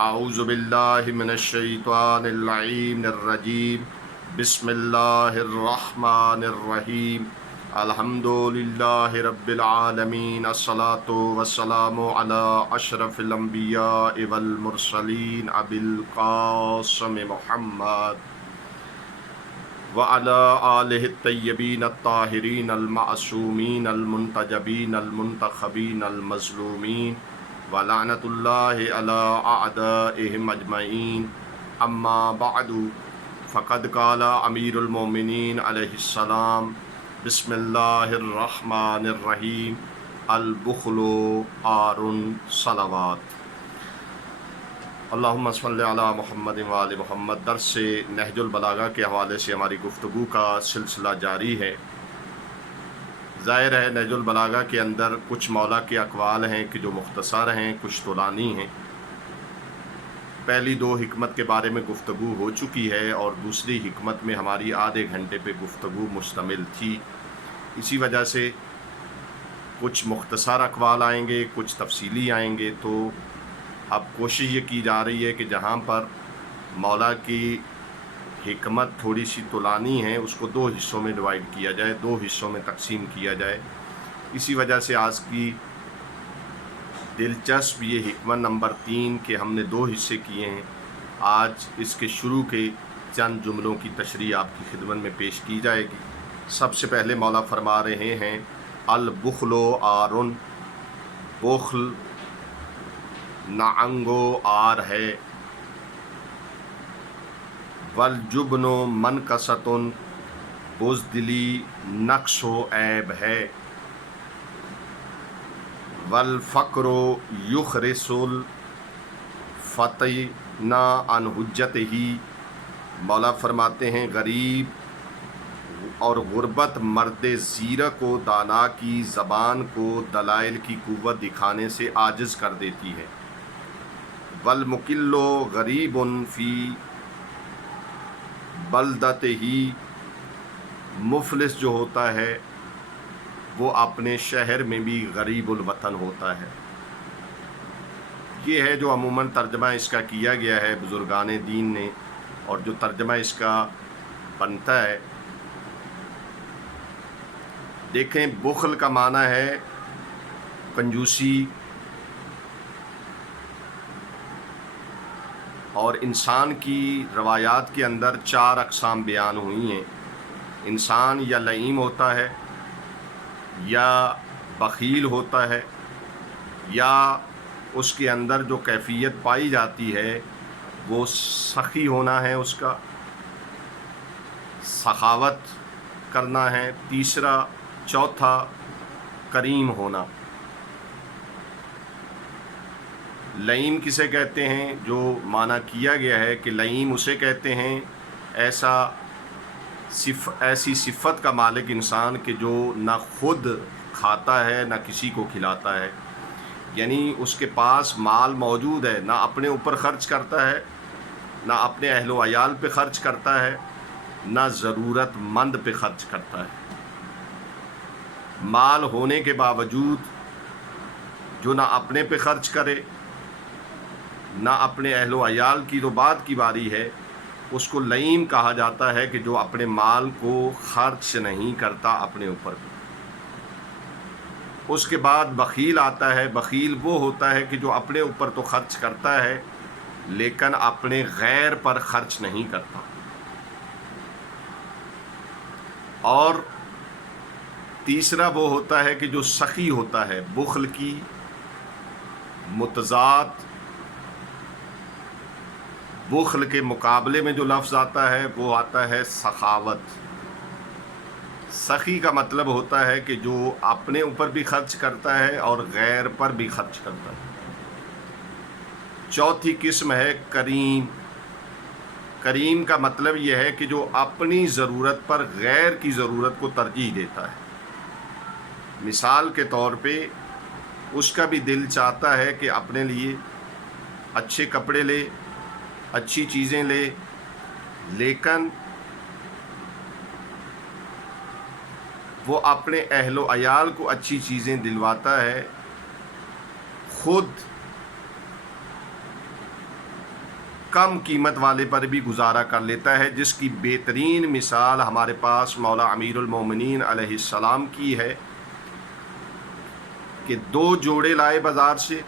اعوذ باللہ من الشیطان اللعین الرجیم بسم اللہ الرحمن الرحیم الحمد للہ رب العالمین الصلاة والسلام علی اشرف الانبیاء والمرسلین ابی القاسم محمد وعلی آلہ الطیبین الطاہرین المعصومین المنتجبین المنتخبین المظلومین ولعنت اللہ علی اعدائہم اجمعین اما بعد فقد قال امیر المومنین علیہ السلام بسم اللہ الرحمن الرحیم البخل عار صلوات اللہم صلی علی محمد وآل محمد۔ درس نہج البلاغہ کے حوالے سے ہماری گفتگو کا سلسلہ جاری ہے۔ ظاہر ہے نہج البلاغہ کے اندر کچھ مولا کے اقوال ہیں کہ جو مختصر ہیں، کچھ طولانی ہیں۔ پہلی دو حکمت کے بارے میں گفتگو ہو چکی ہے اور دوسری حکمت میں ہماری آدھے گھنٹے پہ گفتگو مشتمل تھی۔ اسی وجہ سے کچھ مختصر اقوال آئیں گے، کچھ تفصیلی آئیں گے، تو اب کوشش یہ کی جا رہی ہے کہ جہاں پر مولا کی حکمت تھوڑی سی طولانی ہے اس کو دو حصوں میں ڈیوائیڈ کیا جائے، دو حصوں میں تقسیم کیا جائے۔ اسی وجہ سے آج کی دلچسپ یہ حکمت نمبر 3 کہ ہم نے دو حصے کیے ہیں۔ آج اس کے شروع کے چند جملوں کی تشریح آپ کی خدمت میں پیش کی جائے گی۔ سب سے پہلے مولا فرما رہے ہیں البخل عار، بخل نعنگ و عار ہے، والجبن منکست، بزدلی نقص و عیب ہے، والفقر یخرس الفتن عن حجتہ، مولا فرماتے ہیں غریب اور غربت مرد زیرک و دانا کی زبان کو دلائل کی قوت دکھانے سے عاجز کر دیتی ہے۔ والمقل غریب فی بلدتہ، مفلس جو ہوتا ہے وہ اپنے شہر میں بھی غریب الوطن ہوتا ہے۔ یہ ہے جو عموماً ترجمہ اس کا کیا گیا ہے بزرگان دین نے، اور جو ترجمہ اس کا بنتا ہے، دیکھیں بخل کا معنی ہے کنجوسی، اور انسان کی روایات کے اندر 4 اقسام بیان ہوئی ہیں۔ انسان یا لئیم ہوتا ہے، یا بخیل ہوتا ہے، یا اس کے اندر جو کیفیت پائی جاتی ہے وہ سخی ہونا ہے، اس کا سخاوت کرنا ہے، تیسرا چوتھا کریم ہونا۔ لئیم کسے کہتے ہیں؟ جو معنی کیا گیا ہے کہ لئیم اسے کہتے ہیں ایسی صفت کا مالک انسان کہ جو نہ خود کھاتا ہے نہ کسی کو کھلاتا ہے، یعنی اس کے پاس مال موجود ہے، نہ اپنے اوپر خرچ کرتا ہے، نہ اپنے اہل و عیال پہ خرچ کرتا ہے، نہ ضرورت مند پہ خرچ کرتا ہے۔ مال ہونے کے باوجود جو نہ اپنے پہ خرچ کرے نہ اپنے اہل و عیال کی، تو بات کی باری ہے، اس کو لئیم کہا جاتا ہے کہ جو اپنے مال کو خرچ نہیں کرتا اپنے اوپر بھی۔ اس کے بعد بخیل آتا ہے۔ بخیل وہ ہوتا ہے کہ جو اپنے اوپر تو خرچ کرتا ہے لیکن اپنے غیر پر خرچ نہیں کرتا۔ اور تیسرا وہ ہوتا ہے کہ جو سخی ہوتا ہے۔ بخل کی متضاد بخل کے مقابلے میں جو لفظ آتا ہے وہ آتا ہے سخاوت۔ سخی کا مطلب ہوتا ہے کہ جو اپنے اوپر بھی خرچ کرتا ہے اور غیر پر بھی خرچ کرتا ہے۔ چوتھی قسم ہے کریم۔ کریم کا مطلب یہ ہے کہ جو اپنی ضرورت پر غیر کی ضرورت کو ترجیح دیتا ہے۔ مثال کے طور پہ اس کا بھی دل چاہتا ہے کہ اپنے لیے اچھے کپڑے لے، اچھی چیزیں لے، لیکن وہ اپنے اہل و عیال کو اچھی چیزیں دلواتا ہے، خود کم قیمت والے پر بھی گزارا کر لیتا ہے، جس کی بہترین مثال ہمارے پاس مولا امیر المومنین علیہ السلام کی ہے کہ 2 جوڑے لائے بازار سے،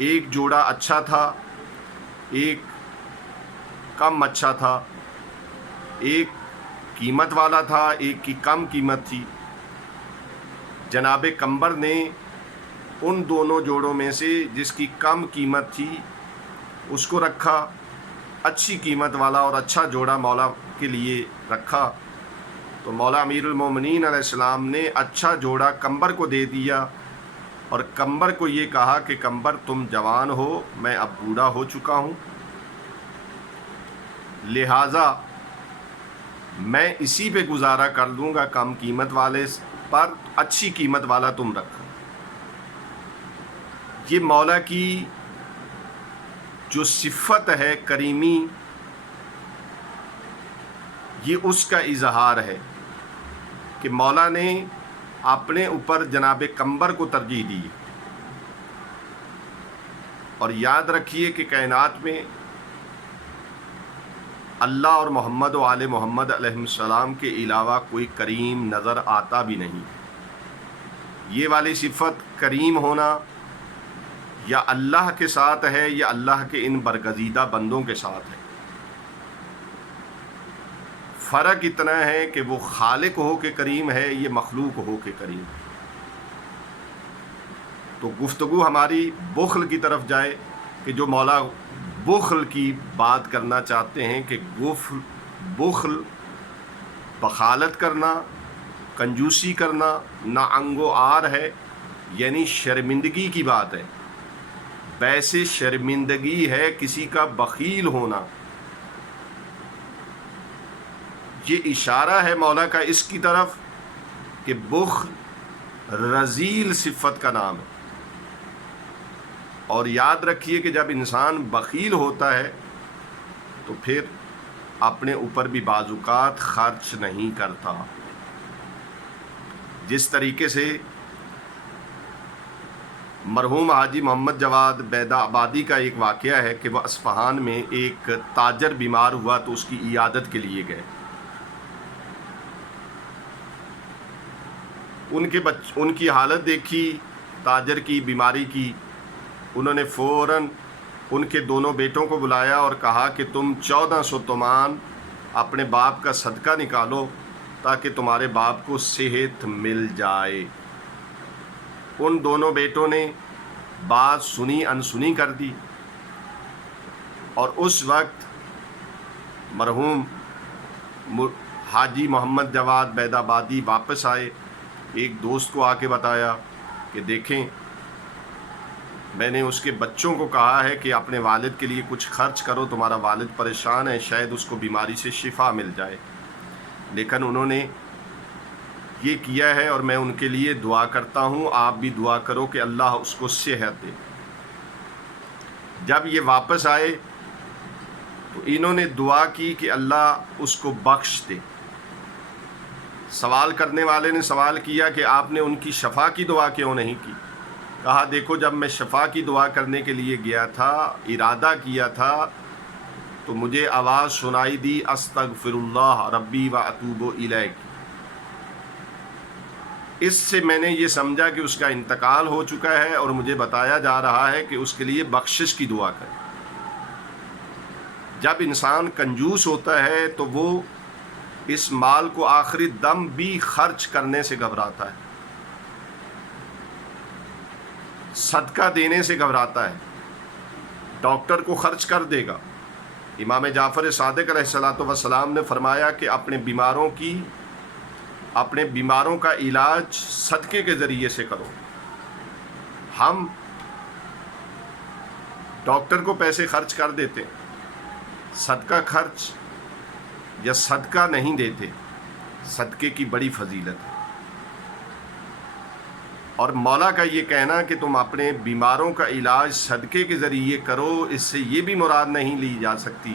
ایک جوڑا اچھا تھا، ایک کم اچھا تھا، ایک قیمت والا تھا، ایک کی کم قیمت تھی۔ جناب قمبر نے ان دونوں جوڑوں میں سے جس کی کم قیمت تھی اس کو رکھا، اچھی قیمت والا اور اچھا جوڑا مولا کے لیے رکھا۔ تو مولا امیر المومنین علیہ السلام نے اچھا جوڑا قمبر کو دے دیا اور قمبر کو یہ کہا کہ قمبر تم جوان ہو، میں اب بوڑھا ہو چکا ہوں، لہٰذا میں اسی پہ گزارا کر لوں گا کم قیمت والے پر، اچھی قیمت والا تم رکھو۔ یہ مولا کی جو صفت ہے کریمی، یہ اس کا اظہار ہے کہ مولا نے اپنے اوپر جناب قمبر کو ترجیح دی۔ اور یاد رکھیے کہ کائنات میں اللہ اور محمد و آل محمد علیہ السلام کے علاوہ کوئی کریم نظر آتا بھی نہیں۔ یہ والی صفت کریم ہونا یا اللہ کے ساتھ ہے یا اللہ کے ان برگزیدہ بندوں کے ساتھ ہے۔ فرق اتنا ہے کہ وہ خالق ہو کے کریم ہے، یہ مخلوق ہو کے کریم ہے۔ تو گفتگو ہماری بخل کی طرف جائے کہ جو مولا بخل کی بات کرنا چاہتے ہیں کہ بخل بخالت کرنا، کنجوسی کرنا، ناانگ و عار ہے، یعنی شرمندگی کی بات ہے۔ ویسے شرمندگی ہے کسی کا بخیل ہونا۔ یہ اشارہ ہے مولا کا اس کی طرف کہ بخل رذیل صفت کا نام ہے۔ اور یاد رکھیے کہ جب انسان بخیل ہوتا ہے تو پھر اپنے اوپر بھی بعض اوقات خرچ نہیں کرتا۔ جس طریقے سے مرحوم حاجی محمد جواد بیدا آبادی کا ایک واقعہ ہے کہ وہ اصفہان میں ایک تاجر بیمار ہوا تو اس کی عیادت کے لیے گئے۔ ان کی حالت دیکھی تاجر کی، بیماری کی، انہوں نے فوراً ان کے دونوں بیٹوں کو بلایا اور کہا کہ تم 1400 تومان اپنے باپ کا صدقہ نکالو تاکہ تمہارے باپ کو صحت مل جائے۔ ان دونوں بیٹوں نے بات سنی انسنی کر دی اور اس وقت مرحوم حاجی محمد جواد بیدا آبادی واپس آئے، ایک دوست کو آ کے بتایا کہ دیکھیں میں نے اس کے بچوں کو کہا ہے کہ اپنے والد کے لیے کچھ خرچ کرو، تمہارا والد پریشان ہے، شاید اس کو بیماری سے شفا مل جائے، لیکن انہوں نے یہ کیا ہے اور میں ان کے لیے دعا کرتا ہوں، آپ بھی دعا کرو کہ اللہ اس کو صحت دے۔ جب یہ واپس آئے تو انہوں نے دعا کی کہ اللہ اس کو بخش دے۔ سوال کرنے والے نے سوال کیا کہ آپ نے ان کی شفا کی دعا کیوں نہیں کی؟ کہا دیکھو جب میں شفا کی دعا کرنے کے لیے گیا تھا، ارادہ کیا تھا، تو مجھے آواز سنائی دی استغفر اللہ ربی و اتوب الیہ۔ اس سے میں نے یہ سمجھا کہ اس کا انتقال ہو چکا ہے اور مجھے بتایا جا رہا ہے کہ اس کے لیے بخشش کی دعا کرے۔ جب انسان کنجوس ہوتا ہے تو وہ اس مال کو آخری دم بھی خرچ کرنے سے گھبراتا ہے، صدقہ دینے سے گھبراتا ہے، ڈاکٹر کو خرچ کر دے گا۔ امام جعفر صادق علیہ السلام نے فرمایا کہ اپنے بیماروں کا علاج صدقے کے ذریعے سے کرو۔ ہم ڈاکٹر کو پیسے خرچ کر دیتے، صدقہ خرچ یا صدقہ نہیں دیتے۔ صدقے کی بڑی فضیلت ہے، اور مولا کا یہ کہنا کہ تم اپنے بیماروں کا علاج صدقے کے ذریعے کرو، اس سے یہ بھی مراد نہیں لی جا سکتی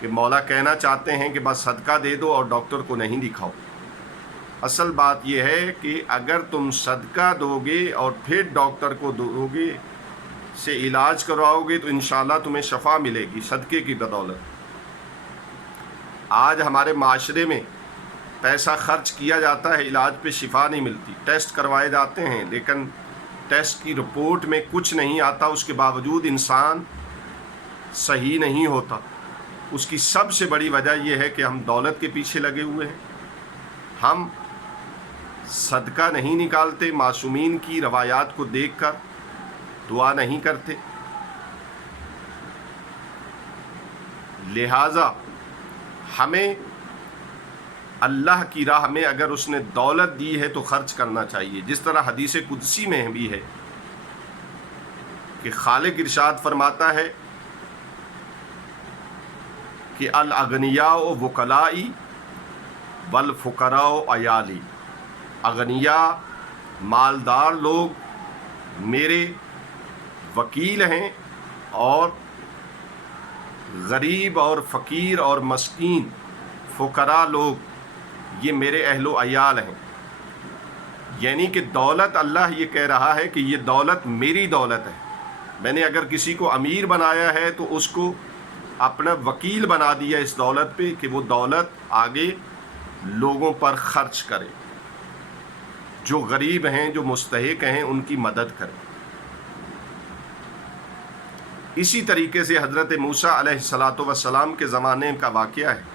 کہ مولا کہنا چاہتے ہیں کہ بس صدقہ دے دو اور ڈاکٹر کو نہیں دکھاؤ۔ اصل بات یہ ہے کہ اگر تم صدقہ دو گے اور پھر ڈاکٹر کو دو گے سے علاج کرواؤ گے تو انشاءاللہ تمہیں شفا ملے گی صدقے کی بدولت۔ آج ہمارے معاشرے میں پیسہ خرچ کیا جاتا ہے، علاج پہ شفا نہیں ملتی، ٹیسٹ کروائے جاتے ہیں لیکن ٹیسٹ کی رپورٹ میں کچھ نہیں آتا، اس کے باوجود انسان صحیح نہیں ہوتا۔ اس کی سب سے بڑی وجہ یہ ہے کہ ہم دولت کے پیچھے لگے ہوئے ہیں، ہم صدقہ نہیں نکالتے، معصومین کی روایات کو دیکھ کر دعا نہیں کرتے۔ لہٰذا ہمیں اللہ کی راہ میں اگر اس نے دولت دی ہے تو خرچ کرنا چاہیے، جس طرح حدیث قدسی میں بھی ہے کہ خالق ارشاد فرماتا ہے کہ الاغنیاء وکلائی والفقراء عیالی، اغنیاء مالدار لوگ میرے وکیل ہیں اور غریب اور فقیر اور مسکین فقراء لوگ یہ میرے اہل و عیال ہیں۔ یعنی کہ دولت، اللہ یہ کہہ رہا ہے کہ یہ دولت میری دولت ہے، میں نے اگر کسی کو امیر بنایا ہے تو اس کو اپنا وکیل بنا دیا اس دولت پہ کہ وہ دولت آگے لوگوں پر خرچ کرے، جو غریب ہیں، جو مستحق ہیں، ان کی مدد کرے۔ اسی طریقے سے حضرت موسیٰ علیہ السلام کے زمانے کا واقعہ ہے،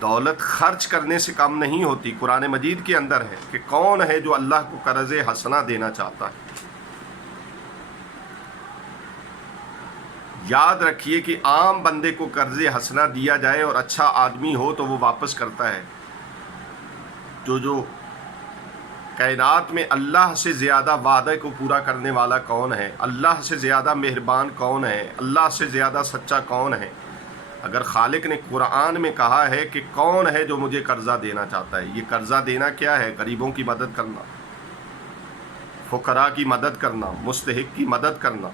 دولت خرچ کرنے سے کم نہیں ہوتی۔ قرآن مجید کے اندر ہے کہ کون ہے جو اللہ کو قرض حسنہ دینا چاہتا ہے۔ یاد رکھیے کہ عام بندے کو قرض حسنہ دیا جائے اور اچھا آدمی ہو تو وہ واپس کرتا ہے۔ جو کائنات میں اللہ سے زیادہ وعدے کو پورا کرنے والا کون ہے، اللہ سے زیادہ مہربان کون ہے، اللہ سے زیادہ سچا کون ہے؟ اگر خالق نے قرآن میں کہا ہے کہ کون ہے جو مجھے قرضہ دینا چاہتا ہے، یہ قرضہ دینا کیا ہے؟ غریبوں کی مدد کرنا، فقراء کی مدد کرنا، مستحق کی مدد کرنا۔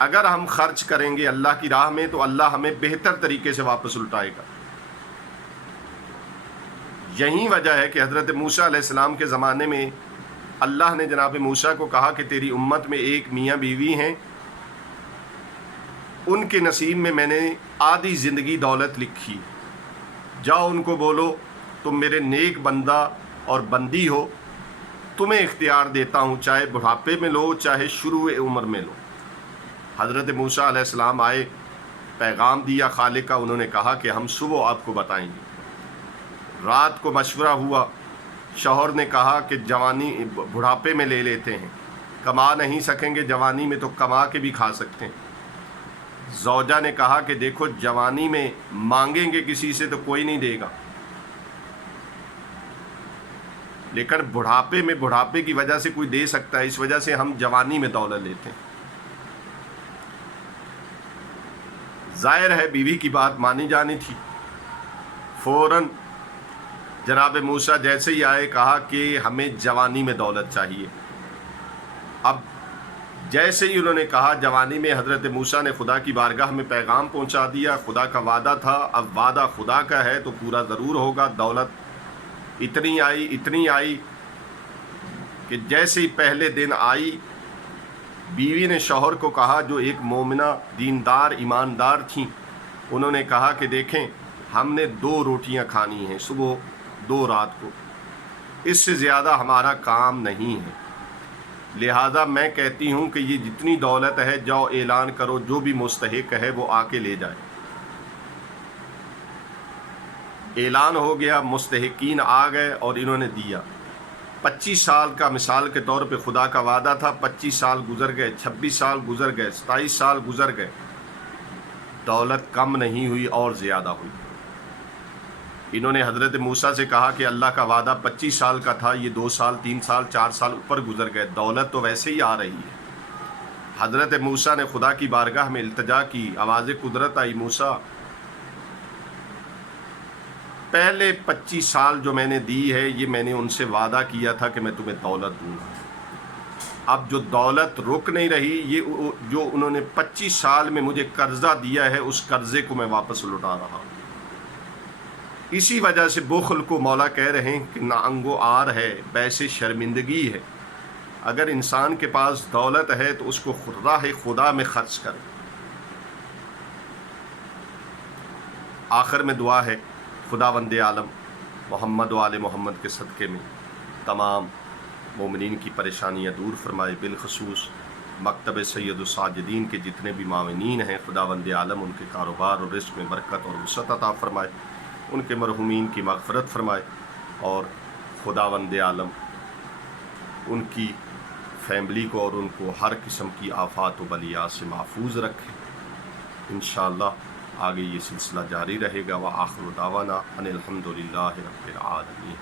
اگر ہم خرچ کریں گے اللہ کی راہ میں تو اللہ ہمیں بہتر طریقے سے واپس لوٹائے گا۔ یہی وجہ ہے کہ حضرت موسیٰ علیہ السلام کے زمانے میں اللہ نے جناب موسیٰ کو کہا کہ تیری امت میں ایک میاں بیوی ہیں، ان کے نصیب میں نے آدھی زندگی دولت لکھی، جاؤ ان کو بولو تم میرے نیک بندہ اور بندی ہو، تمہیں اختیار دیتا ہوں، چاہے بڑھاپے میں لو چاہے شروع عمر میں لو۔ حضرت موسیٰ علیہ السلام آئے، پیغام دیا خالق کا، انہوں نے کہا کہ ہم صبح آپ کو بتائیں گے۔ رات کو مشورہ ہوا، شوہر نے کہا کہ جوانی بڑھاپے میں لے لیتے ہیں، کما نہیں سکیں گے جوانی میں تو کما کے بھی کھا سکتے ہیں۔ زوجہ نے کہا کہ دیکھو جوانی میں مانگیں گے کسی سے تو کوئی نہیں دے گا، لیکن بڑھاپے کی وجہ سے کوئی دے سکتا ہے، اس وجہ سے ہم جوانی میں دولت لیتے ہیں۔ ظاہر ہے بیوی کی بات مانی جانی تھی، فوراً جناب موسیٰ جیسے ہی آئے کہا کہ ہمیں جوانی میں دولت چاہیے۔ اب جیسے ہی انہوں نے کہا جوانی میں، حضرت موسیٰ نے خدا کی بارگاہ میں پیغام پہنچا دیا، خدا کا وعدہ تھا، اب وعدہ خدا کا ہے تو پورا ضرور ہوگا۔ دولت اتنی آئی کہ جیسے ہی پہلے دن آئی، بیوی نے شوہر کو کہا جو ایک مومنہ دیندار ایماندار تھیں، انہوں نے کہا کہ دیکھیں ہم نے 2 روٹیاں کھانی ہیں، صبح 2 رات کو، اس سے زیادہ ہمارا کام نہیں ہے، لہذا میں کہتی ہوں کہ یہ جتنی دولت ہے جاؤ اعلان کرو، جو بھی مستحق ہے وہ آ کے لے جائے۔ اعلان ہو گیا، مستحقین آ گئے اور انہوں نے دیا۔ 25 سال کا مثال کے طور پہ خدا کا وعدہ تھا، 25 سال گزر گئے، 26 سال گزر گئے، 27 سال گزر گئے، دولت کم نہیں ہوئی اور زیادہ ہوئی۔ انہوں نے حضرت موسیٰ سے کہا کہ اللہ کا وعدہ 25 سال کا تھا، یہ 2 سال 3 سال 4 سال اوپر گزر گئے، دولت تو ویسے ہی آ رہی ہے۔ حضرت موسیٰ نے خدا کی بارگاہ میں التجا کی، آواز قدرت آئی، موسیٰ پہلے 25 سال جو میں نے دی ہے یہ میں نے ان سے وعدہ کیا تھا کہ میں تمہیں دولت دوں گا، اب جو دولت رک نہیں رہی، یہ جو انہوں نے 25 سال میں مجھے قرضہ دیا ہے اس قرضے کو میں واپس لوٹا رہا ہوں۔ اسی وجہ سے بخل کو مولا کہہ رہے ہیں کہ نانگ و آر ہے، باعث شرمندگی ہے۔ اگر انسان کے پاس دولت ہے تو اس کو راہ خدا میں خرچ کرے۔ آخر میں دعا ہے، خداوند عالم محمد و آل محمد کے صدقے میں تمام مومنین کی پریشانیاں دور فرمائے، بالخصوص مکتب سید الساجدین کے جتنے بھی معاونین ہیں، خداوند عالم ان کے کاروبار اور رزق میں برکت اور وسعت عطا فرمائے، ان کے مرحومین کی مغفرت فرمائے، اور خداوند عالم ان کی فیملی کو اور ان کو ہر قسم کی آفات و بلیات سے محفوظ رکھے۔ انشاءاللہ آگے یہ سلسلہ جاری رہے گا۔ وآخر دعوانا ان الحمدللہ رب العالمین۔